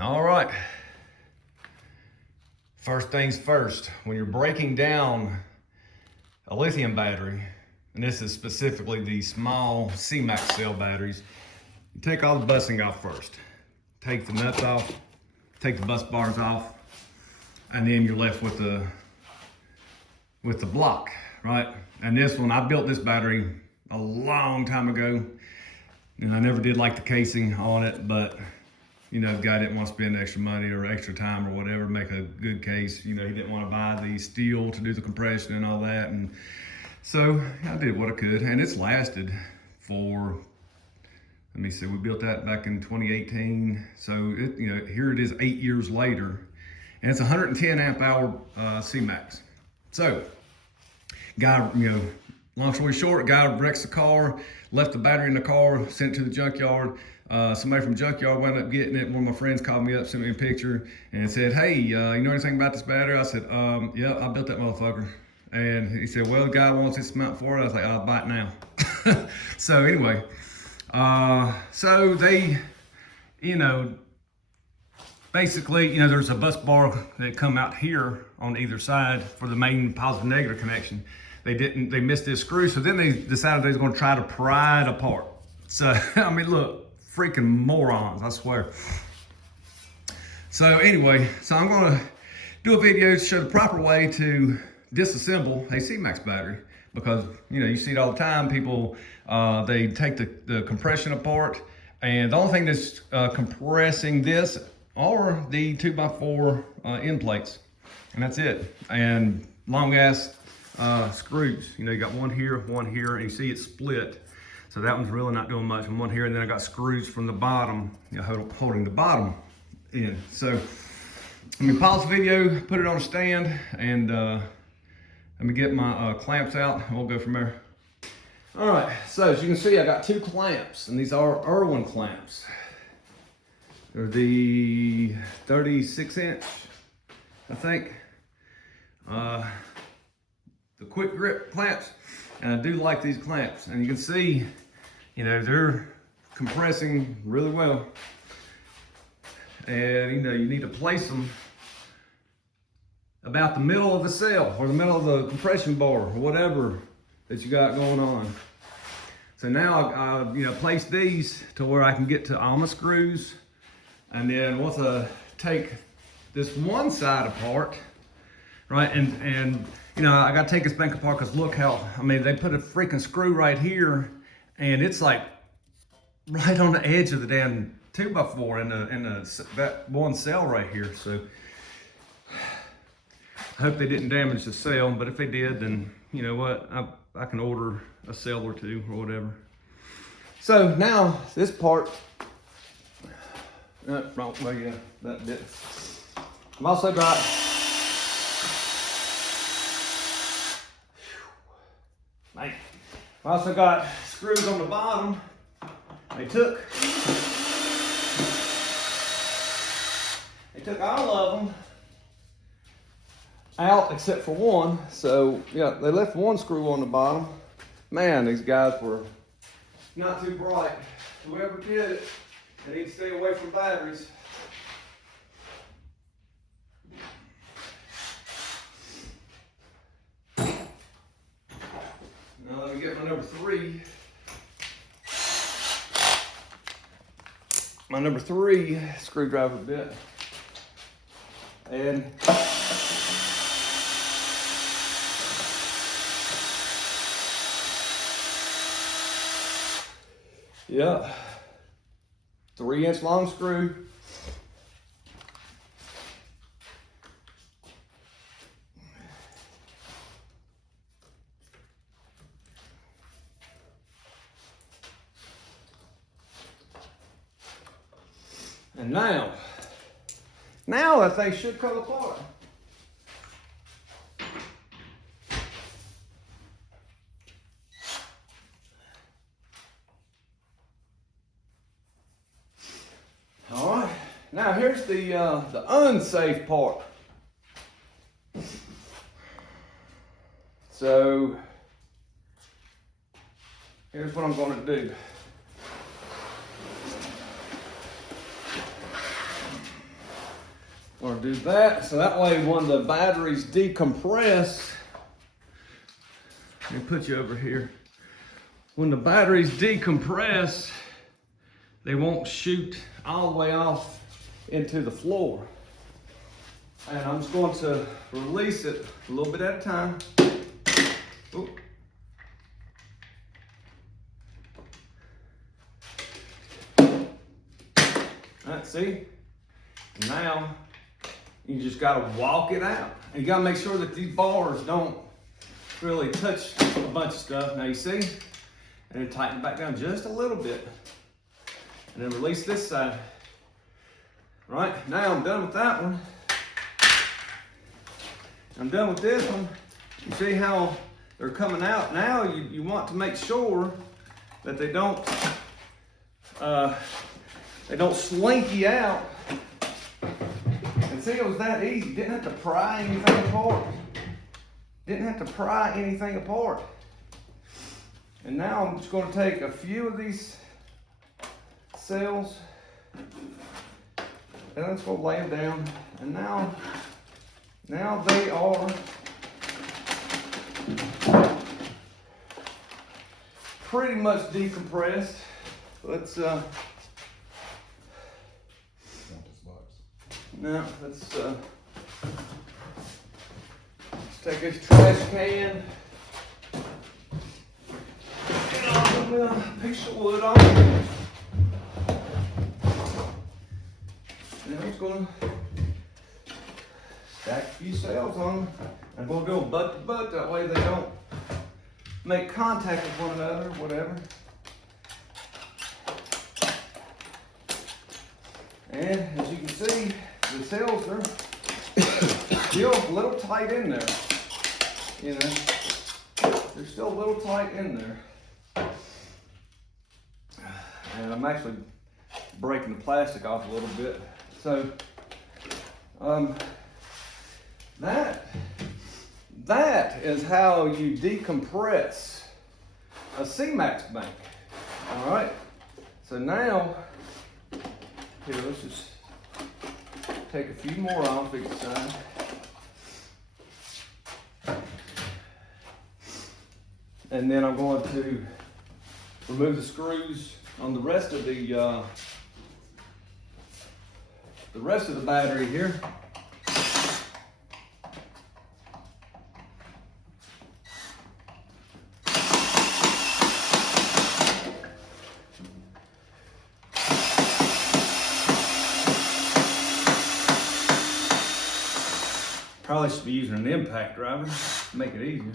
All right. First things first, when you're breaking down a lithium battery, and this is specifically the small CMAX cell batteries, you take all the busing off first. Take the nuts off, take the bus bars off, and then you're left with the block, right? And this one, I built this battery a long time ago, and I never did like the casing on it, but you know, the guy didn't want to spend extra money or extra time or whatever, make a good case. You know, he didn't want to buy the steel to do the compression and all that. And so I did what I could, and it's lasted for, let me see, we built that back in 2018. So it, you know, here it is 8 years later, and it's 110 amp hour CMAX. So guy, you know, long story short, guy wrecks the car, left the battery in the car, sent it to the junkyard. Somebody from junkyard wound up getting it. One of my friends called me up, sent me a picture, and said, "Hey, you know anything about this battery?" I said, "Yeah, I built that motherfucker." And he said, "Well, the guy wants this amount for it." I was like, "I'll buy it now." So anyway, so they, you know, basically, you know, there's a bus bar that come out here on either side for the main positive negative connection. They missed this screw, so then they decided they was going to try to pry it apart. So I mean, look, freaking morons, I swear. So anyway, so I'm gonna do a video to show the proper way to disassemble a CMAX battery, because you know, you see it all the time. People, they take the compression apart, and the only thing that's compressing this are the 2x4 end plates, and that's it. And long ass screws. You know, you got one here, and you see it split. So that one's really not doing much. And one here, and then I got screws from the bottom, you know, holding the bottom in. So let me pause the video, put it on a stand, and let me get my clamps out, and we'll go from there. All right, so as you can see, I got two clamps, and these are Irwin clamps. They're the 36 inch, I think. The quick grip clamps, and I do like these clamps. And you can see, you know, they're compressing really well. And you know, you need to place them about the middle of the cell, or the middle of the compression bar, or whatever that you got going on. So now I you know, place these to where I can get to all my screws. And then once I take this one side apart, right, and you know, I gotta take this bank apart, because look how, I mean, they put a freaking screw right here, and it's like right on the edge of the damn 2x4 in that one cell right here. So I hope they didn't damage the cell, but if they did, then you know what, I can order a cell or two or whatever. So now this part, wrong way, yeah, that bit. I've also got, I also got screws on the bottom. They took all of them out except for one. So yeah, they left one screw on the bottom. Man, these guys were not too bright. Whoever did it, they need to stay away from batteries. Now let me get my number 3. My number 3 screwdriver bit. And yeah, 3-inch long screw. And now that thing should come apart. All right, now here's the unsafe part. So here's what I'm going to do. Or do that, so that way when the batteries decompress, let me put you over here. When the batteries decompress, they won't shoot all the way off into the floor. And I'm just going to release it a little bit at a time. Ooh. All right, see? Now, you just gotta walk it out. And you gotta make sure that these bars don't really touch a bunch of stuff. Now you see? And then tighten it back down just a little bit. And then release this side. Right, now I'm done with that one. I'm done with this one. You see how they're coming out? Now you want to make sure that they don't slinky out. And see, it was that easy. Didn't have to pry anything apart. Didn't have to pry anything apart. And now I'm just going to take a few of these cells and I'm just going to lay them down. And now they are pretty much decompressed. Let's take this trash can. And a piece of wood on it. And I'm just going to stack a few cells on them. And we'll go butt to butt, that way they don't make contact with one another, whatever. And as you can see, the cells are still a little tight in there. You know, they're still a little tight in there. And I'm actually breaking the plastic off a little bit. So, that is how you decompress a CMAX bank. All right. So now, here, let's just take a few more off each side. And then I'm going to remove the screws on the rest of the battery here. Probably should be using an impact driver to make it easier.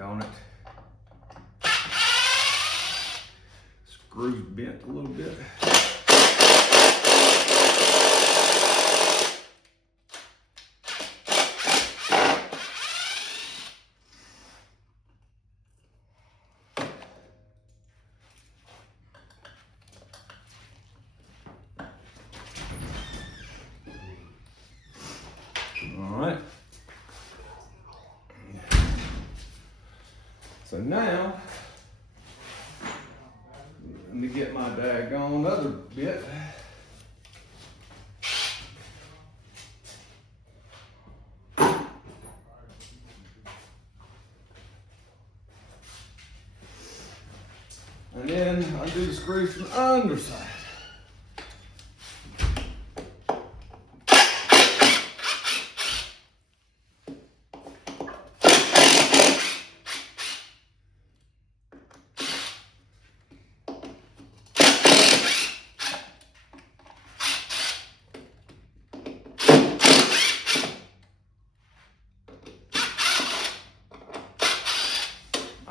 On it. Screws bent a little bit. All right. So now, let me get my daggone other bit. And then undo the screws from the underside.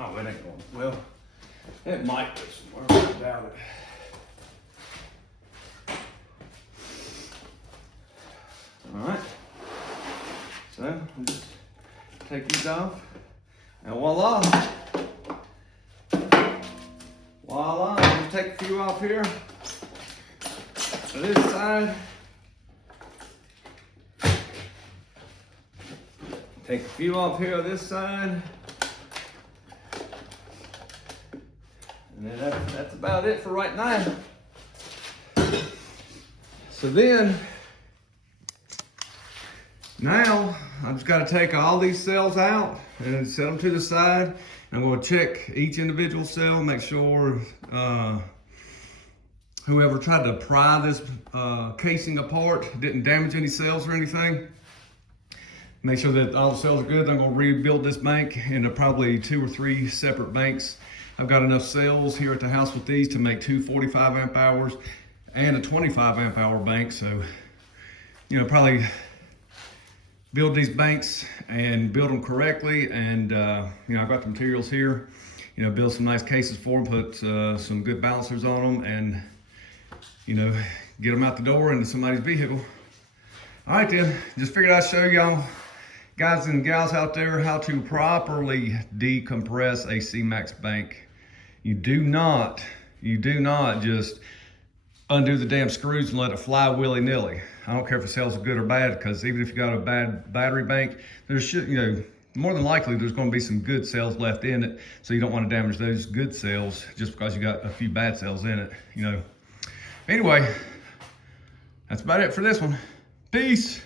Oh, it ain't going well. It might go somewhere, but I doubt it. All right. So I'm just take these off, and voila. Voila, just take a few off here. This side. Take a few off here on this side. And then that's about it for right now. So then, now I've just got to take all these cells out and set them to the side. I'm going to check each individual cell, make sure whoever tried to pry this casing apart didn't damage any cells or anything. Make sure that all the cells are good. I'm going to rebuild this bank into probably 2 or 3 separate banks. I've got enough cells here at the house with these to make 2 45 amp hours and a 25 amp hour bank. So, you know, probably build these banks and build them correctly. And, you know, I've got the materials here, you know, build some nice cases for them, put some good balancers on them, and, you know, get them out the door into somebody's vehicle. All right then, just figured I'd show y'all guys and gals out there how to properly decompress a CMAX bank. You do not just undo the damn screws and let it fly willy-nilly. I don't care if the cells are good or bad, because even if you got a bad battery bank, more than likely there's going to be some good cells left in it, so you don't want to damage those good cells just because you got a few bad cells in it, you know. Anyway, that's about it for this one. Peace.